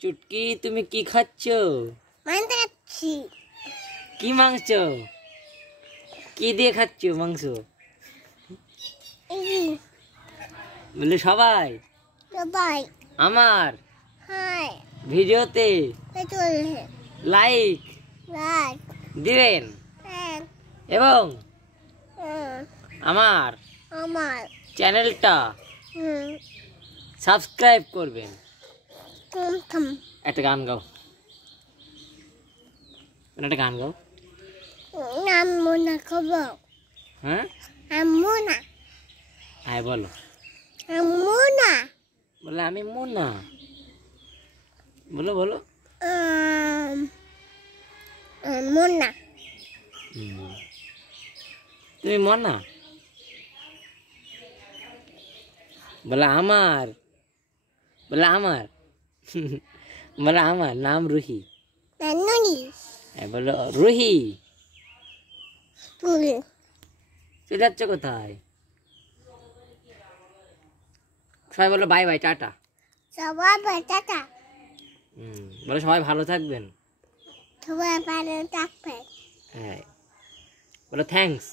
চুটকি তুমি কি খাচ্ছ? মাংস খাচ্ছি। কি মাংস? কি দিয়ে খাচ্ছ মাংস? বলে সবাই সবাই আমার হাই ভিডিওতে লাইক লাইক দিবেন হ্যাঁ এবং আমার আমার চ্যানেলটা সাবস্ক্রাইব করবেন। থম একটা গান গাও, একটা গান গাও। আম্মু না খবর হ্যাঁ আম্মু না হ্যাঁ বলো। আম্মু না বলে আমি মুন্না। বলো বলো। আম্মু না তুমি মন্না। বলে আমার, বলে আমার বলে আমার নাম রুহি। নানুনি বলো রুহি। তুই চলে যাচ্ছ কোথায়? সবাই বলো বাই বাই টাটা। সবাই বাচ্চাটা বলো সবাই ভালো থাকবেন। সবাই ভালো থাকবে। হ্যাঁ বলো থ্যাঙ্কস।